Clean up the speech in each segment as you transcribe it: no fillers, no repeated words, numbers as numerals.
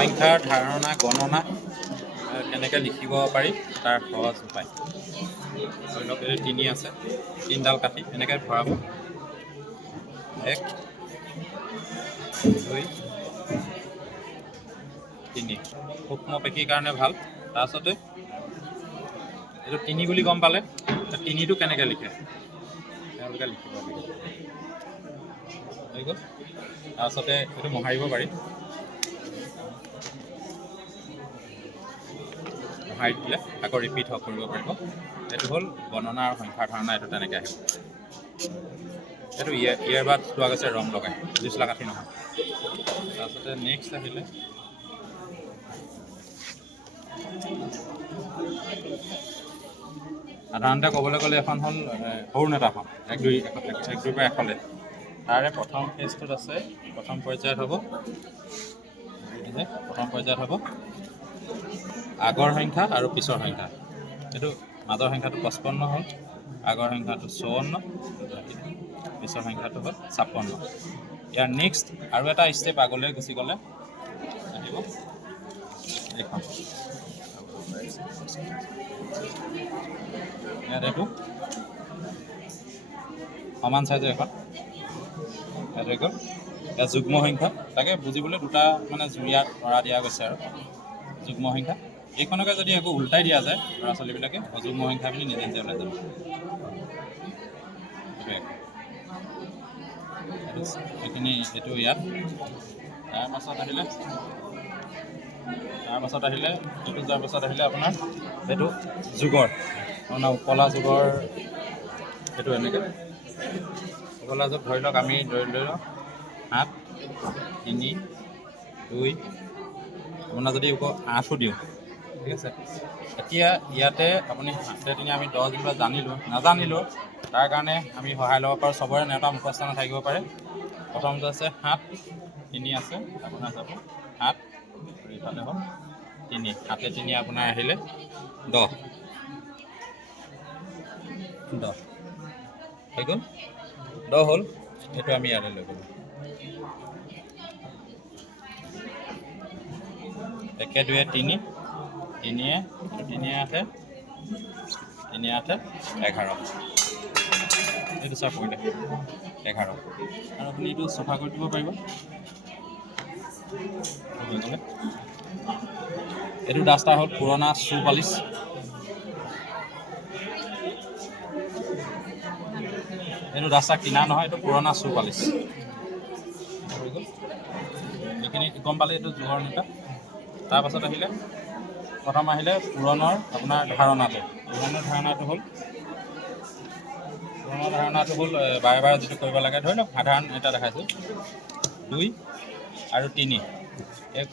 সংখ্যাৰ ধাৰণা গণনা কেনেকৈ লিখিব পাৰি তাৰ সহজ উপায়। ধৰি লওক এই 3 আছে, 3ডাল কাঠি এনেকৈ ভৰাব। 1 2 3 সূক্ষ্ম পেশীৰ কাৰণে ভাল। তাৰপিছতে এইটো 3 বুলি গম পালে 3টো কেনেকৈ লিখে তেওঁলোকে লিখিব লাগিব। হৈ গ'ল। তাৰপিছতে এইটো মোহাৰিব পাৰি। মোহাৰি দিলে আকৌ ৰিপিট কৰিব পাৰিব। এইটো হ'ল গণনা আৰু সংখ্যাৰ ধাৰণা। এইটো তেনেকৈ আহিব। এইটো ইয়াৰ বাদ চোৱা গৈছে ৰং লগাই, জুইচলা কাঠি নহয়। তাৰপিছতে নেক্সট আহিলে সাধাৰণতে ক'বলৈ গ'লে এখন হ'ল সৰু নেতাখন 1 2 পৰা 100লৈ। তাৰে প্ৰথম ফেজটোত আছে, প্ৰথম পৰ্যায়ত হ'ব আগৰ সংখ্যা আৰু পিছৰ সংখ্যা। এইটো মাজৰ সংখ্যাটো 55 হ'ল, আগৰ সংখ্যাটো 54, পিছৰ সংখ্যাটো হ'ল 56। ইয়াৰ নেক্সট আৰু এটা ষ্টেপ আগলৈ গুচি গ'লে আহিব এইখন। ইয়াত এইটো সমান চাইজৰ এখন। ইয়াত হৈ গ'ল। ইয়াত যুগ্ম সংখ্যা, তাকে বুজিবলৈ দুটা মানে জুৰীয়া ধৰা দিয়া গৈছে আৰু যুগ্ম সংখ্যা। এইখনকে যদি একো উল্টাই দিয়া যায় ল'ৰা ছোৱালীবিলাকে অযুগ্ম সংখ্যা বুলি নিজে নিজে ওলাই যাব। এইখিনি এইটো ইয়াত। তাৰপাছত আহিলে এইটো যোৱাৰ পাছত আহিলে আপোনাৰ এইটো যুগৰ আপোনাৰ উপলা যুগৰ। এইটো এনেকৈ উপলা যুগ ধৰি লওক আমি ধৰি লওক 7 3 2 আপোনাৰ যদি 8ও দিওঁ, ঠিক আছে। এতিয়া ইয়াতে আপুনি 7 3 আমি 10 যেনিবা নাজানিলোঁ তাৰ কাৰণে আমি সহায় ল'ব পাৰোঁ। চবৰে নেওতা মুখস্থ নাথাকিব পাৰে। প্ৰথমটো আছে 7 3 আছে আপোনাৰ যাব 7 আৰু ইফালে হ'ল 3, 7 3 আপোনাৰ আহিলে 10 হৈ গ'ল। 10 হ'ল। সেইটো আমি ইয়ালৈ লৈ গ'লোঁ। 1 2 3 3 8 11। এইটো চাহ পৰিলে 11 আৰু আপুনি এইটো চফা কৰি দিব পাৰিব। এইটো ডাষ্টাৰ হ'ল পুৰণা শ্বু পালিচ। এইটো ডাষ্টাৰ কিনা নহয়, এইটো পুৰণা শ্বু পালিচ। হৈ গ'ল। এইখিনি গম পালে এইটো যুগৰ নেতা। তাৰপাছত আহিলে প্ৰথম আহিলে পুৰণৰ আপোনাৰ ধাৰণাটো। পুৰণৰ ধাৰণাটো হ'ল বাৰে বাৰে যিটো কৰিব লাগে। ধৰি লওক সাধাৰণ এটা দেখাইছোঁ 2 আৰু 3। এক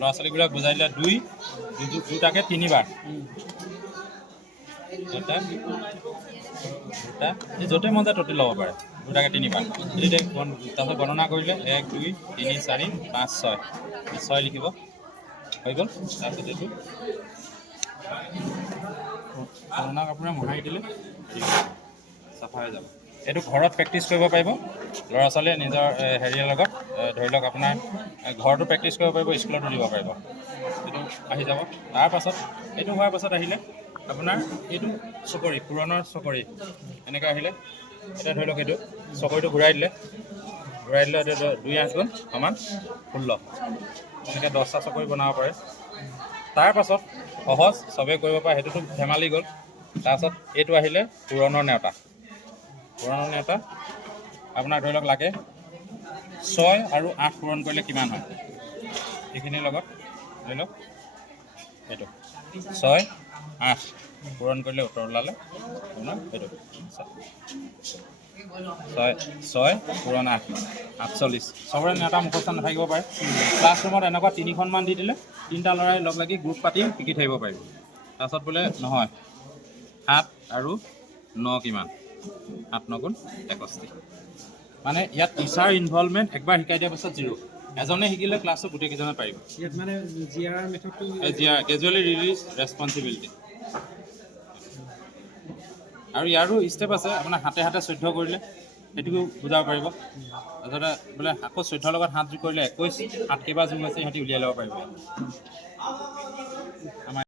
ল'ৰা ছোৱালীবিলাক বুজাই দিলে 2টাকে 3 বাৰ। এটা 2টা য'তে মন যায় ত'তে ল'ব পাৰে। 2টাকে 3 বাৰ। তাৰপিছত গণনা কৰিলে 1 2 3 4 5 6 6 লিখিব। হৈ গ'ল। তাৰপিছত এইটো পুৰণা কাপোৰে মোহাৰি দিলে চাফা হৈ যাব। এইটো ঘৰত প্ৰেক্টিছ কৰিব পাৰিব ল'ৰা ছোৱালীয়ে নিজৰ হেৰিৰ লগত। ধৰি লওক আপোনাৰ ঘৰতো প্ৰেক্টিছ কৰিব পাৰিব, স্কুলতো দিব পাৰিব। এইটো আহি যাব। তাৰপাছত এইটো হোৱাৰ পাছত আহিলে আপোনাৰ এইটো চকৰি, পুৰণৰ চকৰি এনেকৈ আহিলে। এতিয়া ধৰি লওক এইটো চকৰিটো ঘূৰাই দিলে এইটো 2 8 গুণ সমান 16। এনেকৈ 10টা চকৰি বনাব পাৰে। তাৰপাছত সহজ চবেই কৰিব পাৰে, সেইটোতো ধেমালি গ'ল। তাৰপাছত এইটো আহিলে পুৰণৰ নেওতা। আপোনাৰ ধৰি লওক লাগে 6 আৰু 8 পূৰণ কৰিলে কিমান হয়। এইখিনিৰ লগত ধৰি লওক এইটো 6 8 পূৰণ কৰিলে উত্তৰ ওলালে আপোনাৰ এইটো 6 পূৰণ 8 48। চবৰে নেওতা মুখস্থ নাথাকিব পাৰে। ক্লাছৰুমত এনেকুৱা 3খনমান দি দিলে 3টা ল'ৰাই লগ লাগি গ্ৰুপ পাতি শিকি থাকিব পাৰিব। তাৰপাছত বোলে নহয় 7 আৰু 9 কিমান, 7 9 গুণ 61। মানে ইয়াত টিচাৰ ইনভলভমেণ্ট একবাৰ শিকাই দিয়াৰ পাছত 0। এজনে শিকিলে ক্লাছটো গোটেইকেইজনে পাৰিব। ইয়াত মানে জিআৰ মেথডটো গ্ৰেজুৱেলি ৰিলিজ ৰেছপঞ্চিবিলিটি। আৰু ইয়াৰো ষ্টেপ আছে। আপোনাৰ হাতে 14 কৰিলে সেইটোকো বুজাব পাৰিব তাৰপিছতে বোলে আকৌ 14 লগত 7 যোগ কৰিলে 21 7 কেইবাৰ যোগ আছে সিহঁতি উলিয়াই ল'ব পাৰিব আমাৰ